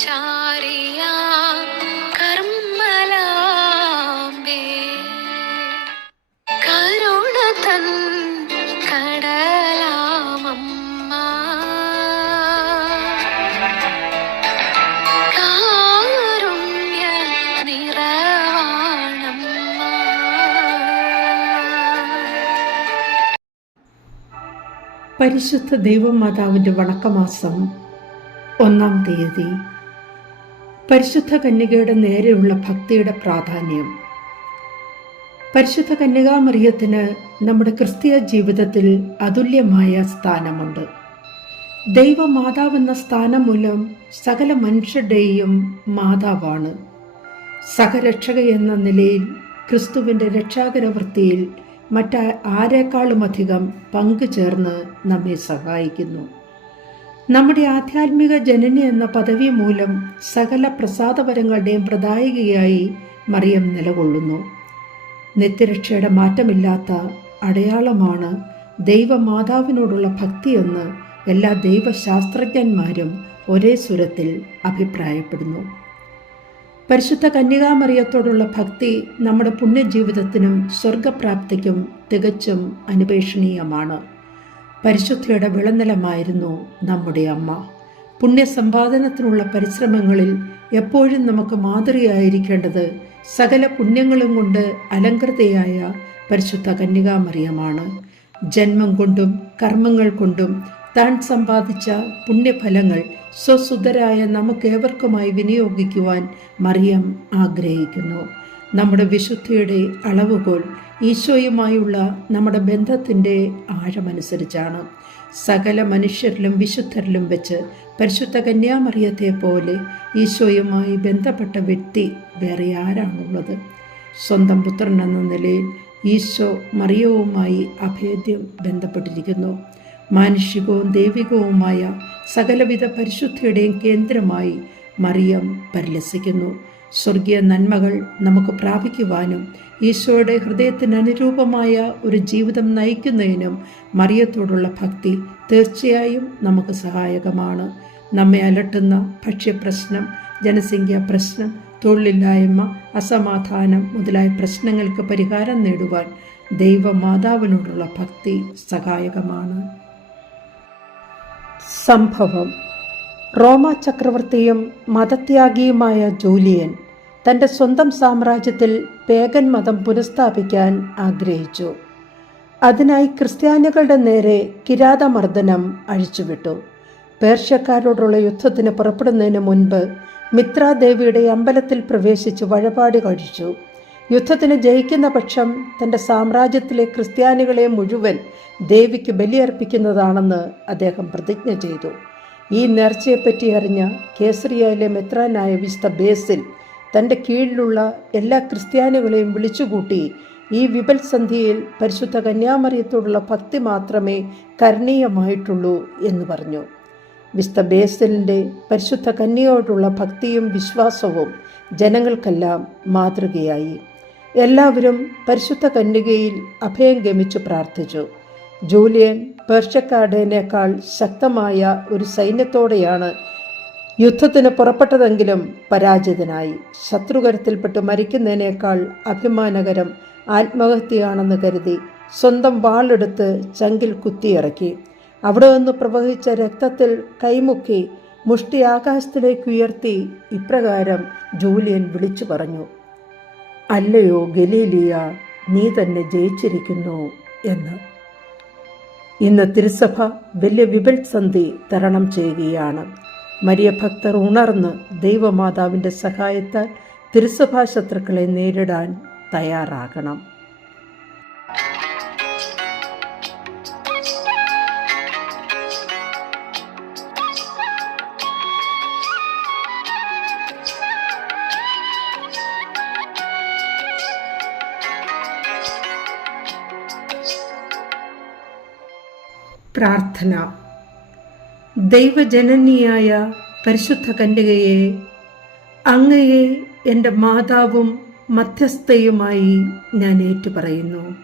ചാരിയാ കർമ്മലാമ്പേ കരുണ തൻ പരിശുദ്ധ ദൈവമാതാവിന്റെ വണക്കമാസം ഒന്നാം തീയതി പരിശുദ്ധ കന്യകയുടെ നേരെയുള്ള ഭക്തിയുടെ പ്രാധാന്യം. പരിശുദ്ധ കന്യകാമറിയത്തിന് നമ്മുടെ ക്രിസ്തീയ ജീവിതത്തിൽ അതുല്യമായ സ്ഥാനമുണ്ട്. ദൈവമാതാവെന്ന സ്ഥാനം മൂലം സകല മനുഷ്യരുടെയും മാതാവാണ്. സഹരക്ഷക എന്ന നിലയിൽ ക്രിസ്തുവിന്റെ രക്ഷാകരവൃത്തിയിൽ മറ്റ ആരെക്കാളുമധികം പങ്കു ചേർന്ന് നമ്മെ സഹായിക്കുന്നു. നമ്മുടെ ആധ്യാത്മിക ജനനി എന്ന പദവി മൂലം സകല പ്രസാദപരങ്ങളുടെയും പ്രദായികയായി മറിയം നിലകൊള്ളുന്നു. നിത്യരക്ഷയുടെ മാറ്റമില്ലാത്ത അടയാളമാണ് ദൈവമാതാവിനോടുള്ള ഭക്തിയെന്ന് എല്ലാ ദൈവശാസ്ത്രജ്ഞന്മാരും ഒരേ സ്വരത്തിൽ അഭിപ്രായപ്പെടുന്നു. പരിശുദ്ധ കന്യകാമറിയത്തോടുള്ള ഭക്തി നമ്മുടെ പുണ്യജീവിതത്തിനും സ്വർഗപ്രാപ്തിക്കും തികച്ചും അനുപേക്ഷണീയമാണ്. പരിശുദ്ധയുടെ വിളനിലമായിരുന്നു നമ്മുടെ അമ്മ. പുണ്യസമ്പാദനത്തിനുള്ള പരിശ്രമങ്ങളിൽ എപ്പോഴും നമുക്ക് മാതൃകയായിരിക്കേണ്ടത് സകല പുണ്യങ്ങളും കൊണ്ട് അലങ്കൃതയായ പരിശുദ്ധ കന്യകാമറിയമാണ്. ജന്മം കൊണ്ടും കർമ്മങ്ങൾ കൊണ്ടും താൻ സമ്പാദിച്ച പുണ്യഫലങ്ങൾ സ്വസുതരായ നമുക്കേവർക്കുമായി വിനിയോഗിക്കുവാൻ മറിയം ആഗ്രഹിക്കുന്നു. നമ്മുടെ വിശുദ്ധിയുടെ അളവുകോൽ ഈശോയുമായുള്ള നമ്മുടെ ബന്ധത്തിന്റെ ആഴമനുസരിച്ചാണ് സകല മനുഷ്യരിലും വിശുദ്ധരിലും വെച്ച് പരിശുദ്ധ കന്യാമറിയത്തെ പോലെ ഈശോയുമായി ബന്ധപ്പെട്ട വ്യക്തി വേറെ ആരാണുള്ളത്? സ്വന്തം പുത്രൻ എന്ന നിലയിൽ ഈശോ മറിയവുമായി അഭേദ്യം ബന്ധപ്പെട്ടിരിക്കുന്നു. മാനുഷികവും ദൈവികവുമായ സകലവിധ പരിശുദ്ധിയുടെയും കേന്ദ്രമായി മറിയം പരിലസിക്കുന്നു. സ്വർഗീയ നന്മകൾ നമുക്ക് പ്രാപിക്കുവാനും ഈശോയുടെ ഹൃദയത്തിന് അനുരൂപമായ ഒരു ജീവിതം നയിക്കുന്നതിനും മറിയത്തോടുള്ള ഭക്തി തീർച്ചയായും നമുക്ക് സഹായകമാണ്. നമ്മെ അലട്ടുന്ന ഭക്ഷ്യപ്രശ്നം ജനസംഖ്യാ പ്രശ്നം തൊഴിലില്ലായ്മ അസമാധാനം മുതലായ പ്രശ്നങ്ങൾക്ക് പരിഹാരം നേടുവാൻ ദൈവമാതാവിനോടുള്ള ഭക്തി സഹായകമാണ്. സംഭവം റോമ ചക്രവർത്തിയും മതത്യാഗിയുമായ ജൂലിയൻ തന്റെ സ്വന്തം സാമ്രാജ്യത്തിൽ പേഗൻ മതം പുനഃസ്ഥാപിക്കാൻ ആഗ്രഹിച്ചു. അതിനായി ക്രിസ്ത്യാനികളുടെ നേരെ കിരാതമർദ്ദനം അഴിച്ചുവിട്ടു. പേർഷ്യക്കാരോടുള്ള യുദ്ധത്തിന് പുറപ്പെടുന്നതിന് മുൻപ് മിത്രാദേവിയുടെ അമ്പലത്തിൽ പ്രവേശിച്ച് വഴിപാട് കഴിച്ചു. യുദ്ധത്തിന് ജയിക്കുന്ന പക്ഷം തന്റെ സാമ്രാജ്യത്തിലെ ക്രിസ്ത്യാനികളെ മുഴുവൻ ദേവിക്ക് ബലിയർപ്പിക്കുന്നതാണെന്ന് അദ്ദേഹം പ്രതിജ്ഞ ചെയ്തു. ഈ നേർച്ചയെപ്പറ്റി അറിഞ്ഞ കേസറിയയിലെ മെത്രാനായ വിശുദ്ധ ബേസിൽ തന്റെ കീഴിലുള്ള എല്ലാ ക്രിസ്ത്യാനികളെയും വിളിച്ചുകൂട്ടി ഈ വിപൽസന്ധിയിൽ പരിശുദ്ധ കന്യാമറിയത്തോടുള്ള ഭക്തി മാത്രമേ കരണീയമായിട്ടുള്ളൂ എന്ന് പറഞ്ഞു. വിശുദ്ധ ബേസലിന്റെ പരിശുദ്ധ കന്യയോടുള്ള ഭക്തിയും വിശ്വാസവും ജനങ്ങൾക്കെല്ലാം മാതൃകയായി. എല്ലാവരും പരിശുദ്ധ കന്യകയിൽ അഭയം ഗമിച്ചു പ്രാർത്ഥിച്ചു. ജൂലിയൻ പേർഷ്യക്കാരനേക്കാൾ ശക്തമായ ഒരു സൈന്യത്തോടെയാണ് യുദ്ധത്തിന് പുറപ്പെട്ടതെങ്കിലും പരാജിതനായി. ശത്രുകരത്തിൽപ്പെട്ട് മരിക്കുന്നതിനേക്കാൾ അഭിമാനകരം ആത്മഹത്യയാണെന്ന് കരുതി സ്വന്തം വാളെടുത്ത് ചങ്കിൽ കുത്തിയിറക്കി. അവിടെ നിന്ന് പ്രവഹിച്ച രക്തത്തിൽ കൈമുക്കി മുഷ്ടി ആകാശത്തിലേക്ക് ഉയർത്തി ഇപ്രകാരം ജൂലിയൻ വിളിച്ചു പറഞ്ഞു അല്ലയോ ഗലീലിയ നീ തന്നെ ജയിച്ചിരിക്കുന്നു എന്ന്. ഇന്ന് തിരുസഭ വലിയ വിപത്സന്ധി തരണം ചെയ്യുകയാണ്. മരിയ ഭക്തർ ഉണർന്ന് ദൈവമാതാവിന്റെ സഹായത്താൽ തിരുസഭാ ശത്രുക്കളെ നേരിടാൻ തയ്യാറാകണം. പ്രാർത്ഥന. ദൈവജനനിയായ പരിശുദ്ധ കന്യകയെ അങ്ങയെ എന്റെ മാതാവും മധ്യസ്ഥയുമായി ഞാൻ ഏറ്റുപറയുന്നു.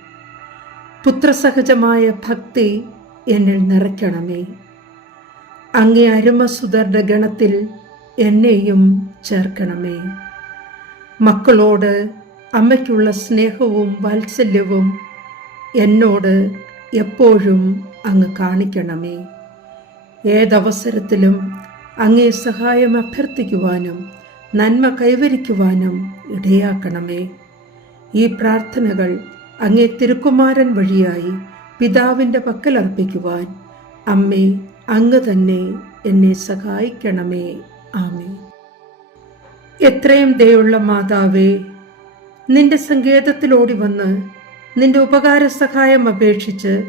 പുത്രസഹജമായ ഭക്തി എന്നിൽ നിറയ്ക്കണമേ. അങ്ങേ അരുമസുതരുടെ ഗണത്തിൽ എന്നെയും ചേർക്കണമേ. മക്കളോട് അമ്മയ്ക്കുള്ള സ്നേഹവും വാത്സല്യവും എന്നോട് എപ്പോഴും അങ്ങ് കാണിക്കണമേ. ഏതവസരത്തിലും അങ്ങേ സഹായം അഭ്യർത്ഥിക്കുവാനും നന്മ കൈവരിക്കുവാനും ഇടയാക്കണമേ. ഈ പ്രാർത്ഥനകൾ അങ്ങേ തിരുക്കുമാരൻ വഴിയായി പിതാവിന്റെ പക്കൽ അർപ്പിക്കുവാൻ അമ്മേ അങ്ങ് തന്നെ എന്നെ സഹായിക്കണമേ. ആമേ എത്രയും ദയുള്ള മാതാവേ നിന്റെ സങ്കേതത്തിലോടി വന്ന് നിന്റെ ഉപകാര സഹായം അപേക്ഷിച്ച്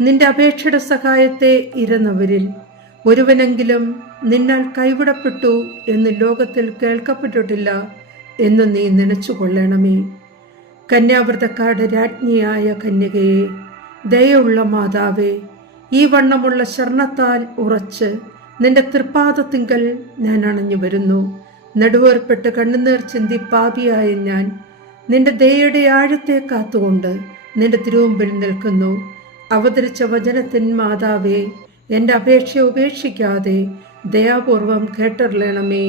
നിന്റെ അപേക്ഷയുടെ സഹായത്തെ ഇരുന്നവരിൽ ഒരുവനെങ്കിലും നിന്നാൽ കൈവിടപ്പെട്ടു എന്ന് ലോകത്തിൽ കേൾക്കപ്പെട്ടിട്ടില്ല എന്ന് നീ നനച്ചുകൊള്ളണമേ. കന്യാവ്രതക്കാരുടെ രാജ്ഞിയായ കന്യകയെ ദയുള്ള മാതാവേ ഈ വണ്ണമുള്ള ശർണത്താൽ ഉറച്ച് നിന്റെ തൃപ്പാദത്തിങ്കൽ ഞാൻ അണഞ്ഞു വരുന്നു. നടുവേർപ്പെട്ട് കണ്ണുനീർ ചിന്തി പാപിയായ ഞാൻ നിന്റെ ദയയുടെ ആഴത്തെ കാത്തുകൊണ്ട് നിന്റെ തിരുവുമ്പിൽ നിൽക്കുന്നു. അവതരിച്ച വചനത്തിൻ മാതാവേ എന്റെ അപേക്ഷ ഉപേക്ഷിക്കാതെ ദയാപൂർവം കേട്ടറിയണമേ.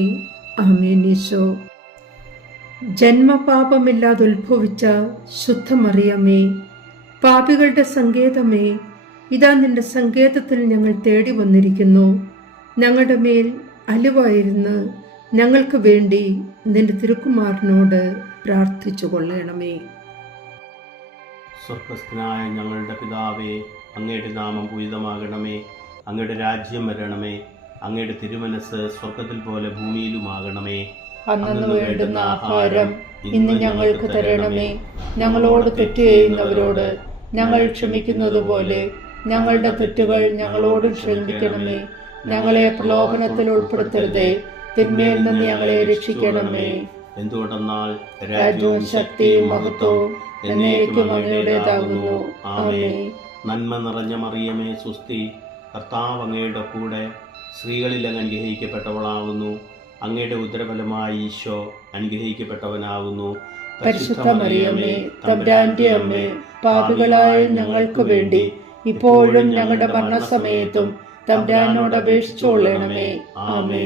അമേനീശോ ജന്മപാപമില്ലാതെ ഉത്ഭവിച്ച ശുദ്ധമറിയമേ പാപികളുടെ സങ്കേതമേ ഇതാ നിന്റെ സങ്കേതത്തിൽ ഞങ്ങൾ തേടി വന്നിരിക്കുന്നു ഞങ്ങളുടെ മേൽ അലിവായിരുന്ന് ഞങ്ങൾക്ക് വേണ്ടി നിന്റെ തിരുക്കുമാരനോട് പ്രാർത്ഥിച്ചു കൊള്ളണമേ. സ്വർഗസ്ഥനായ ഞങ്ങളുടെ പിതാവേ അങ്ങയുടെ നാമം പൂരിതമാകണമേ. അങ്ങയുടെ രാജ്യം വരണമേ. അങ്ങയുടെ തിരുമനസ് സ്വർഗത്തിൽ പോലെ ഭൂമിയിലുമാകണമേ. അന്നു വേണ്ടുന്ന ആഹാരം ഇന്ന് ഞങ്ങൾക്ക് തരണമേ. ഞങ്ങളോട് തെറ്റ് ചെയ്യുന്നവരോട് ഞങ്ങൾ ക്ഷമിക്കുന്നത് പോലെ ഞങ്ങളുടെ തെറ്റുകൾ ഞങ്ങളോട് ക്ഷമിക്കണമേ. ഞങ്ങളെ പ്രലോഭനത്തിൽ ഉൾപ്പെടുത്തരുതേ. തിന്മയിൽ നിന്ന് ഞങ്ങളെ രക്ഷിക്കണമേ. എന്തുകൊണ്ടെന്നാൽ രാജ്യവും ശക്തിയും മഹത്വവും എന്നേക്കും അങ്ങയുടേതാകുന്നു. ആമേ നന്മ നിറഞ്ഞ മറിയമേ സുസ്തി കർത്താവ് അങ്ങയുടെ കൂടെ സ്ത്രീകളിൽ അങ്ങ് അനുഗ്രഹിക്കപ്പെട്ടവളാകുന്നു. അങ്ങയുടെ ഉദരഫലമായി ഈശോ അനുഗ്രഹിക്കപ്പെട്ടവനാകുന്നു. പരിശുദ്ധ മറിയമ്മേ തമ്പുരാന്റെ അമ്മേ പാപികളായ ഞങ്ങൾക്ക് വേണ്ടി ഇപ്പോഴും ഞങ്ങളുടെ മരണസമയത്തും തമ്പുരാനോട് അപേക്ഷിച്ചോളണമേ ആമേ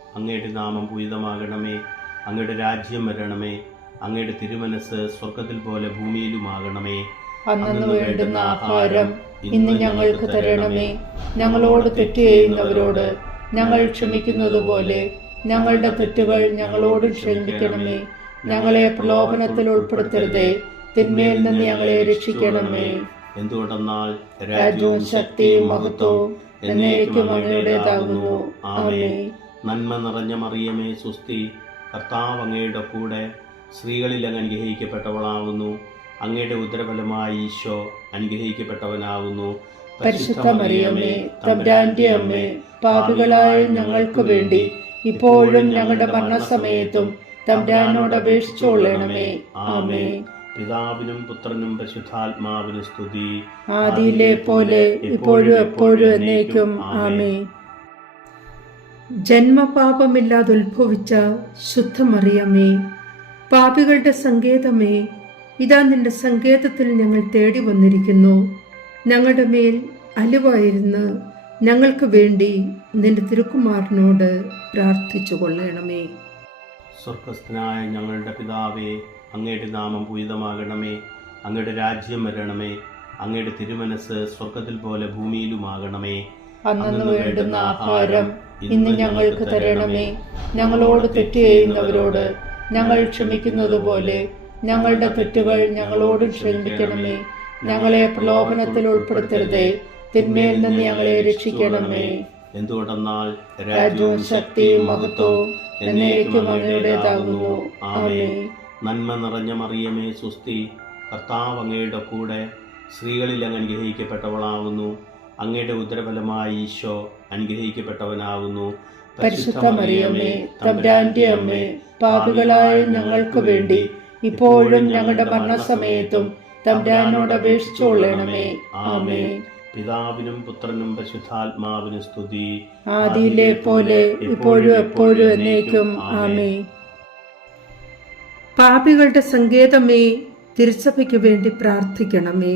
അങ്ങയുടെ നാമം പൂരിതമാകണമേ. അങ്ങയുടെ രാജ്യം വരണമേ. അങ്ങയുടെ തിരുമനസ് സ്വർഗത്തിൽ പോലെ ഭൂമിയിലുമാകണമേ. അന്നു വേണ്ടുന്ന ആഹാരം ഇന്ന് ഞങ്ങൾക്ക് തരണമേ. ഞങ്ങളോട് തെറ്റ് ചെയ്യുന്നവരോട് ഞങ്ങൾ ക്ഷമിക്കുന്നത് പോലെ ഞങ്ങളുടെ തെറ്റുകൾ ഞങ്ങളോട് ക്ഷമിക്കണമേ. ഞങ്ങളെ പ്രലോഭനത്തിൽ ഉൾപ്പെടുത്തരുതേ. തിന്മയിൽ നിന്ന് ഞങ്ങളെ രക്ഷിക്കണമേ. എന്തുകൊണ്ടെന്നാൽ രാജ്യവും ശക്തിയും മഹത്വവും എന്നേക്കും അങ്ങയുടേതാകുന്നു. ആമേ നന്മ നിറഞ്ഞ മറിയമേ സുസ്തി കർത്താവ് അങ്ങയുടെ കൂടെ സ്ത്രീകളിൽ അങ്ങ് അനുഗ്രഹിക്കപ്പെട്ടവളാകുന്നു അങ്ങയുടെ ഉദരഫലമായി ഈശോ അനുഗ്രഹിക്കപ്പെട്ടവനാകുന്നു പരിശുദ്ധ മറിയമ്മേ തമ്പുരാന്റെ അമ്മേ പാപികളായ ഞങ്ങൾക്ക് വേണ്ടി ഇപ്പോഴും ഞങ്ങളുടെ മരണസമയത്തും തമ്പുരാനോട് അപേക്ഷിച്ചോളണമേ ആമേ പിതാവിനും പുത്രനും പരിശുദ്ധാത്മാവിനും സ്തുതി. ആദിയിലെ പോലെ ഇപ്പോഴും എപ്പോഴും എന്നേക്കും ആമേ ജന്മപാപമില്ലാതെ ഉത്ഭവിച്ച ശുദ്ധമറിയമേ പാപികളുടെ സങ്കേതമേ ഇതാ നിന്റെ സങ്കേതത്തിൽ ഞങ്ങൾ തേടി വന്നിരിക്കുന്നു. ഞങ്ങളുടെ മേൽ അലിവായിരുന്ന് ഞങ്ങൾക്ക് വേണ്ടി നിന്റെ തിരുക്കുമാറിനോട് പ്രാർത്ഥിച്ചു കൊള്ളണമേ. സ്വർഗസ്ഥനായ ഞങ്ങളുടെ പിതാവേ അങ്ങയുടെ നാമം പൂരിതമാകണമേ അങ്ങയുടെ രാജ്യം വരണമേ അങ്ങയുടെ തിരുമനസ് സ്വർഗത്തിൽ പോലെ ഭൂമിയിലുമാകണമേ. അന്നു വേണ്ടുന്ന ആഹാരം ഇന്ന് ഞങ്ങൾക്ക് തരണമേ. ഞങ്ങളോട് തെറ്റ് ചെയ്യുന്നവരോട് ഞങ്ങൾ ക്ഷമിക്കുന്നത് പോലെ ഞങ്ങളുടെ തെറ്റുകൾ ഞങ്ങളോട് ക്ഷമിക്കണമേ. ഞങ്ങളെ പ്രലോഭനത്തിൽ ഉൾപ്പെടുത്തരുതേ. തിന്മയിൽ നിന്ന് ഞങ്ങളെ രക്ഷിക്കണമേ. എന്തുകൊണ്ടെന്നാൽ രാജ്യവും ശക്തിയും മഹത്വവും എന്നേക്കും അങ്ങയുടേതാകുന്നു. ആമേ നന്മ നിറഞ്ഞ മറിയമേ സുസ്തി കർത്താവ് അങ്ങയുടെ കൂടെ സ്ത്രീകളിൽ അങ്ങ് അനുഗ്രഹിക്കപ്പെട്ടവളാകുന്നു അങ്ങയുടെ ഉദരഫലമായി ഈശോ അനുഗ്രഹിക്കപ്പെട്ടവനാകുന്നു പരിശുദ്ധ മറിയമ്മേ തമ്പുരാന്റെ അമ്മേ പാപികളായ ഞങ്ങൾക്ക് വേണ്ടി ഇപ്പോഴും ഞങ്ങളുടെ മരണസമയത്തും തമ്പുരാനോട് അപേക്ഷിച്ചോളണമേ ആമേ പിതാവിനും പുത്രനും പരിശുദ്ധാത്മാവിനും സ്തുതി. ആദിയിലെ പോലെ ഇപ്പോഴും എപ്പോഴും എന്നേക്കും ആമേ പാപികളുടെ സങ്കേതമേ തിരുസഭയ്ക്ക് വേണ്ടി പ്രാർത്ഥിക്കണമേ.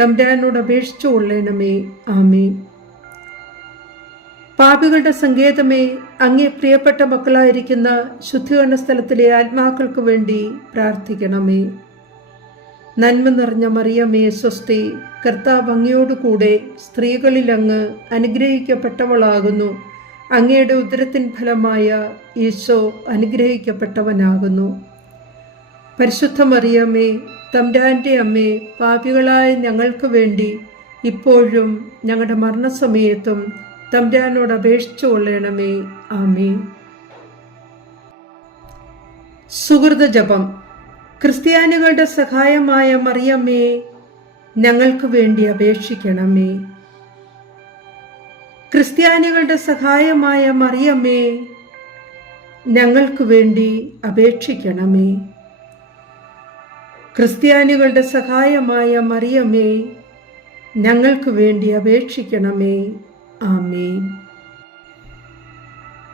തമ്പ്രാനോട് അപേക്ഷിച്ചു കൊള്ളണമേ. ആമേ പാപികളുടെ സങ്കേതമേ അങ്ങേ പ്രിയപ്പെട്ട മക്കളായിരിക്കുന്ന ശുദ്ധീകരണ സ്ഥലത്തിലെ ആത്മാക്കൾക്ക് വേണ്ടി പ്രാർത്ഥിക്കണമേ. നന്മ നിറഞ്ഞ മറിയമേ സ്വസ്തി കർത്താവ് അങ്ങയോടുകൂടെ സ്ത്രീകളിൽ അങ്ങ് അനുഗ്രഹിക്കപ്പെട്ടവളാകുന്നു. അങ്ങയുടെ ഉദരത്തിൻ ഫലമായ ഈശോ അനുഗ്രഹിക്കപ്പെട്ടവനാകുന്നു. പരിശുദ്ധ മറിയമ്മേ തമ്പ്രാന്റെ അമ്മേ പാപികളായ ഞങ്ങൾക്ക് വേണ്ടി ഇപ്പോഴും ഞങ്ങളുടെ മരണസമയത്തും തമ്പുരാനോട് അപേക്ഷിച്ചു കൊള്ളണമേ. ആമേ സുഹൃത ജപം. ക്രിസ്ത്യാനികളുടെ സഹായമായ മറിയമ്മേ ഞങ്ങൾക്ക് വേണ്ടി അപേക്ഷിക്കണമേ. ക്രിസ്ത്യാനികളുടെ സഹായമായ മറിയമ്മേ ഞങ്ങൾക്ക് വേണ്ടി അപേക്ഷിക്കണമേ. ക്രിസ്ത്യാനികളുടെ സഹായമായ മറിയമേ ഞങ്ങൾക്ക് വേണ്ടി അപേക്ഷിക്കണമേ. ആമേൻ.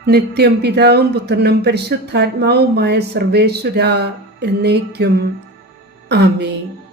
നിത്യം പിതാവും പുത്രനും പരിശുദ്ധാത്മാവുമായ സർവേശ്വര എന്നേക്കും. ആമേൻ.